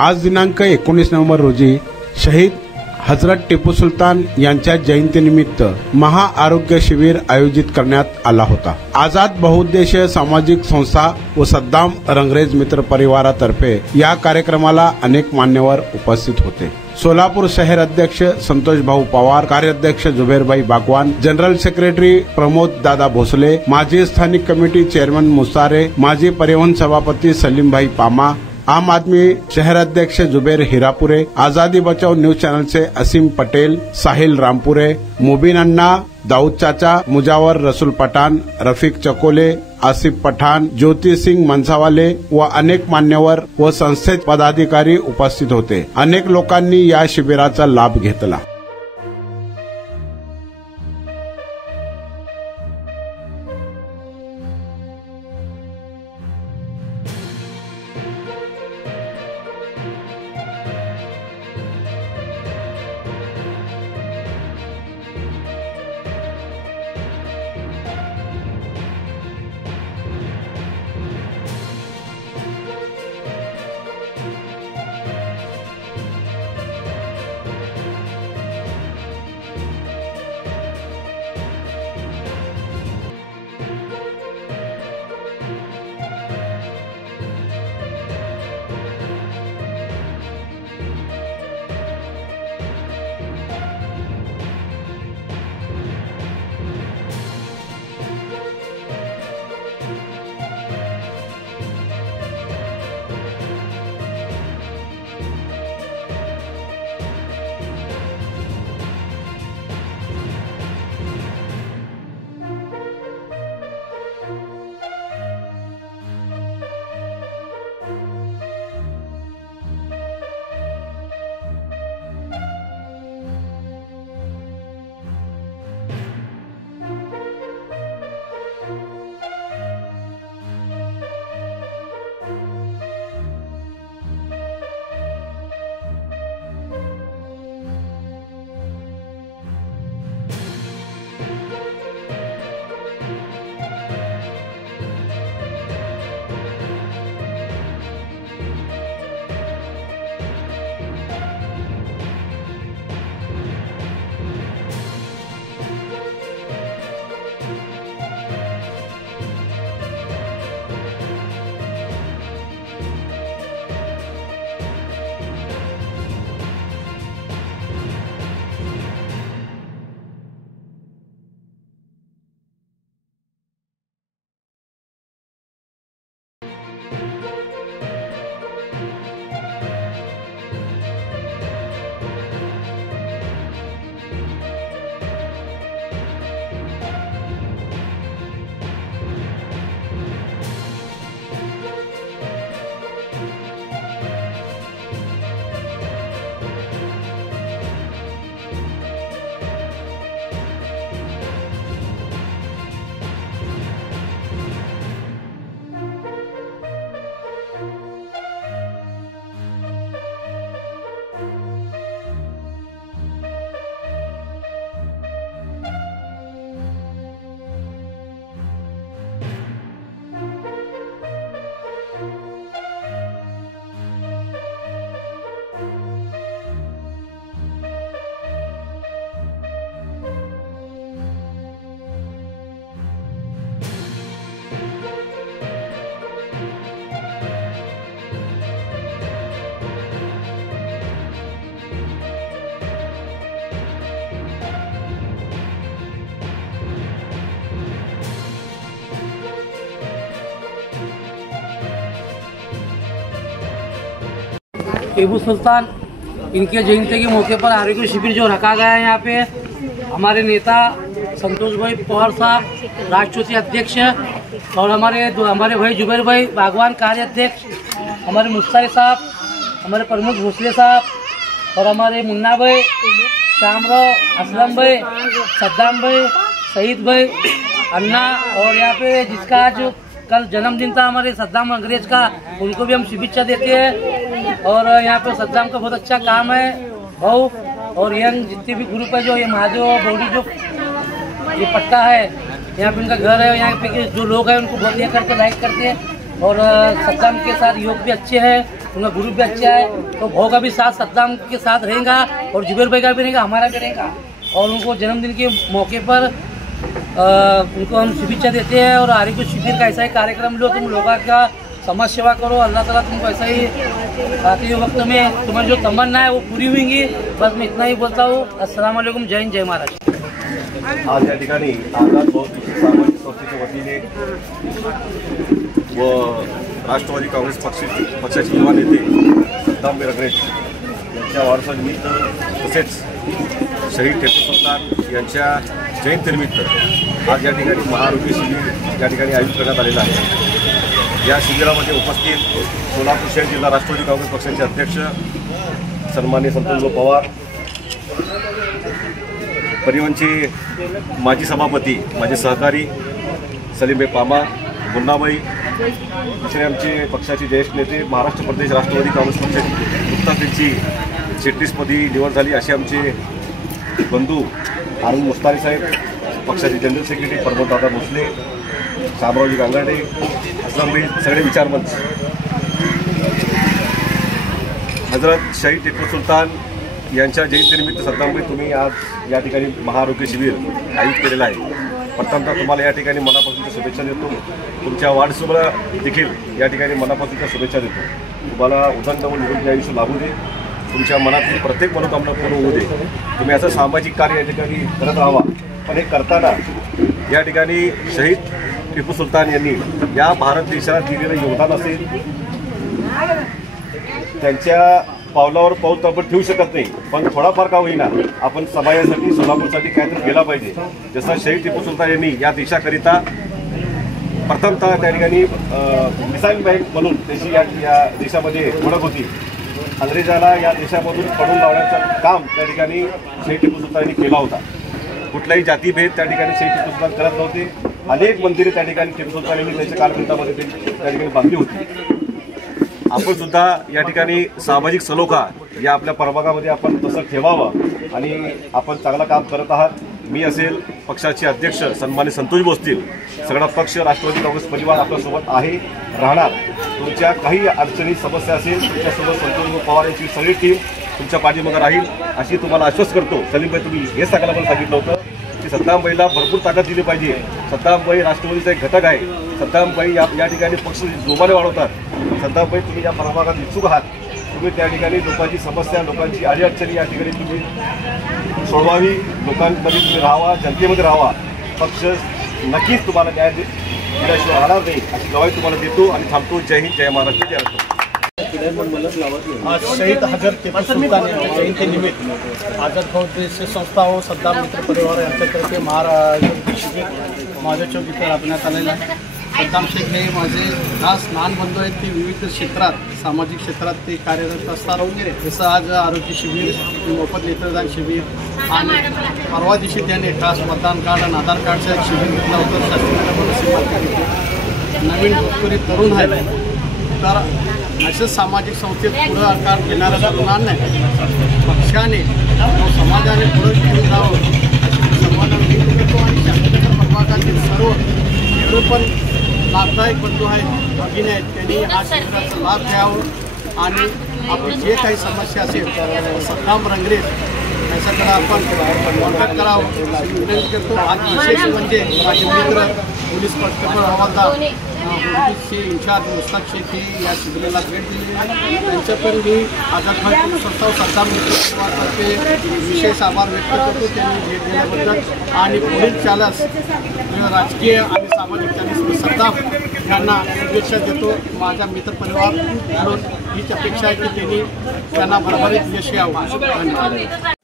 आज दिनांक 19 नोव्हेंबर रोजी शहीद हजरत टिपू सुलतान यांच्या जयंतीनिमित्त महाआरोग्य शिबिर आयोजित करण्यात आला होता। आझाद बहुउद्देशीय सामाजिक संस्था व सद्दाम रंगरेज मित्र परिवारातर्फे या कार्यक्रमाला अनेक मान्यवर उपस्थित होते। सोलापूर शहर अध्यक्ष संतोष भाऊ पवार, कार्याध्यक्ष जुबेरभाई बागवान, जनरल सेक्रेटरी प्रमोद दादा भोसले, माजी स्थानिक कमिटी चेअरमन मुसारे, माजी परिवहन सभापती सलीम भाई पामा, आम आदमी शहर अध्यक्ष जुबेर हिरापुरे, आजादी बचाओ न्यूज चैनल से असीम पटेल, साहिल रामपुरे, मुबीन अन्ना, दाऊद चाचा, मुजावर रसूल पठान, रफीक चकोले, आसिफ पठान, ज्योति सिंग मनसावाले व अनेक मान्यवर व संस्थेत पदाधिकारी उपस्थित होते। अनेक लोकांनी या शिबिराचा लाभ घेतला। टिपू सुल्तान इनके जयंती के मौके पर आरोग्य शिविर जो रखा गया है, यहाँ पे हमारे नेता संतोष भाई पवार साहब राष्ट्रीय अध्यक्ष और हमारे भाई जुबेर भाई बागवान कार्याध्यक्ष, हमारे मुस्तारे साहब, हमारे प्रमोद भोसले साहब और हमारे मुन्ना भाई, श्यामराव, असलम भाई, सद्दाम भाई, शहीद भाई, अन्ना और यहाँ पे जिसका आज कल जन्मदिन था हमारे सद्दाम अंग्रेज का, उनको भी हम शुभेच्छा देते हैं। और यहाँ पे सद्दाम का बहुत अच्छा काम है भाऊ, और यंग जितने भी ग्रुप है जो ये महादेव बॉडी जो ये पट्टा है यहाँ पे उनका घर है, यहाँ पे जो लोग हैं उनको बहुत ये करके लाइक करते हैं और सद्दाम के साथ योग भी अच्छे हैं, उनका ग्रुप भी अच्छा है, तो भाव का भी साथ सद्दाम के साथ रहेगा और जुबेर भाई का भी रहेगा, हमारा भी रहेगा। और उनको जन्मदिन के मौके पर उनको हम शुभेच्छा देते हैं। और आरोग्य शिविर का ऐसा ही कार्यक्रम लो, तुम लोगों का समाज सेवा करो, अल्लाह ताला तुमको ऐसा ही आते वक्त में तुम्हारी जो तमन्ना है वो पूरी होंगी। बस मैं इतना ही बोलता हूँ। अस्सलाम वालेकुम, जय हिंद, जय महाराष्ट्र। आज या ठिकाणी आझाद बौद्ध सामाजिक संस्थेच्या वतीने व राष्ट्रवादी काँग्रेस पक्षाचे युवा नेते सद्दाम रगरेट यांच्या वाढदिवसानिमित्त तसेच शहीद टिपू सुलतान यांच्या जयंतीनिमित्त आज या ठिकाणी महाआरोग्य शिबिर या ठिकाणी आयोजित करण्यात आलेलं आहे। या शिबिरामध्ये उपस्थित सोलापूर शहर जिल्हा राष्ट्रवादी काँग्रेस पक्षाचे अध्यक्ष सन्माननीय संतोषभाऊ पवार, परिवहनचे माजी सभापती, माझे सहकारी सलीमभाई पामा, मुन्नाबाई, दुसरे आमचे पक्षाचे ज्येष्ठ नेते, महाराष्ट्र प्रदेश राष्ट्रवादी काँग्रेस पक्षाची नुकताच त्यांची चिटणीसपदी निवड झाली असे आमचे बंधू अरुण मुस्तारी साहेब, पक्षाचे जनरल सेक्रेटरी प्रमोददादा भोसले, शामरावजी गांगर्डे, असलमभाई, सगळे विचारवंत। हजरत शहीद टिपू सुलतान यांच्या जयंतीनिमित्त सद्दामभाई तुम्ही आज या ठिकाणी महाआरोग्य शिबिर आयोजित केलेलं आहे। प्रथमतः तुम्हाला या ठिकाणी मनापासूनच्या शुभेच्छा देतो। तुमच्या वाढदिवसाला देखील या ठिकाणी मनापासूनच्या शुभेच्छा देतो। तुम्हाला उदंड व निरोगी आयुष्य लाभू दे, तुमच्या मनातील प्रत्येक मनोकामना पूर्ण होऊ दे। तुम्ही असं सामाजिक कार्य या ठिकाणी करत राहावा। पण हे करताना या ठिकाणी शहीद टिपू सुलतान यांनी या भारत देशाला दिलेलं योगदान असेल, त्यांच्या पावलावर पाऊल तर आपण ठेवू शकत नाही, पण थोडाफार का होईना आपण समाजासाठी सोलापूरसाठी काहीतरी केला पाहिजे। जसं शहीद टिपू सुलतान यांनी या देशाकरिता प्रथमतः त्या ठिकाणी मिसाईल बँक म्हणून त्याची या देशामध्ये ओळख होती। अंग्रेजाला या देशामधून पडून लावण्याचं काम त्या ठिकाणी शहीद टिपू सुलतान यांनी केला होता। कुठलाही जातीभेद त्या ठिकाणी शहीद टिपू सुलतान करत नव्हते। अनेक मंदिरे त्या ठिकाणी टिपू सुलतान यांनी त्यांच्या कारकिर्दीमध्ये त्या ठिकाणी बांधली होती। आपण सुद्धा या ठिकाणी सामाजिक सलोखा या आपल्या प्रभागामध्ये आपण तसं ठेवावं आणि आपण चांगलं काम करत आहात। मी असेल, पक्षाचे अध्यक्ष सन्माननीय संतोष बोसतील, सगळा पक्ष राष्ट्रवादी काँग्रेस परिवार आपल्यासोबत आहे, राहणार। तुमच्या काही अडचणी समस्या असेल तुमच्यासोबत संतोष पवार यांची सगळी टीम तुमच्या पाठीमागे राहील अशी तुम्हाला आश्वस्त करतो। सलीमभाई, तुम्ही हे सांगायला मला सांगितलं होतं की सद्दामभाईला भरपूर ताकद दिली पाहिजे। सद्दामभाई राष्ट्रवादीचा एक घटक आहे। सद्दामभाई या ठिकाणी पक्ष जोमाने वाढवतात। सद्दामभाई, तुम्ही या प्रभागात इच्छुक आहात, तुम्ही त्या ठिकाणी लोकांची समस्या, लोकांची अडीअडचणी या ठिकाणी तुम्ही सोडवावी, लोकांमध्ये तुम्ही राहावा, जनतेमध्ये राहावा। पक्ष नक्कीच तुम्हाला न्याय दिल्याशिवाय राहणार नाही अशी ग्वाही तुम्हाला देतो आणि थांबतो। जय हिंद, जय महाराष्ट्र, जय राष्ट्र। आज शहीद हजरत टिपू सुलतान यांच्या जयंतीनिमित्त आझाद बौद्ध संस्था व सद्दाम मित्र परिवार यांच्यातर्फे महाआरोग्य शिबिर माझ्या चौक इथे राबवण्यात आलेलं आहे। सद्दाम शेख हे माझे खास लहान बंधू आहेत। ते विविध क्षेत्रात, सामाजिक क्षेत्रात ते कार्यरत असतात। जसं आज आरोग्य शिबिर, मोफत नेत्रदान शिबिर आणि परवा दिवशी त्याने खास मतदान कार्ड आणि आधार कार्डचं एक शिबिर घेतलं होतं। शासनाने नवीन भूतकरी तरुण आहेत, तर असेच सामाजिक संस्थेत पुढाकार घेणारा तरुणांना नाही, पक्षाने समाजाने पुढे घेऊन जावं समाजाने करतो। आणि शासनाच्या प्रभागातील सर्व जेवढे पण लाभदायक बंधू आहेत, भगिनी आहेत, त्यांनी हा शिबिराचा लाभ घ्यावा आणि आपली जे काही समस्या असेल सद्दाम रंगरेज याच्याकडे आपण कॉन्टॅक्ट करावं विनंती करतो। आज विशेष म्हणजे माझे मित्र पोलीस कॉन्स्टेबल हवालदार इंचार्ज मुस्ताक शेख हे या शिबिराला भेट दिली आहे। त्यांच्याकडून मी आझाद बौद्ध संस्था सद्दाम मित्र परिवारातर्फे विशेष आभार व्यक्त करतो त्यांनी भेट दिल्याबद्दल। आणि पुढील चालस राजकीय आणि सामाजिक चालस सद्दाम यांना शुभेच्छा देतो। माझ्या मित्र परिवार म्हणून हीच अपेक्षा आहे की त्यांनी त्यांना भरभरीत यश यावं। धन्यवाद।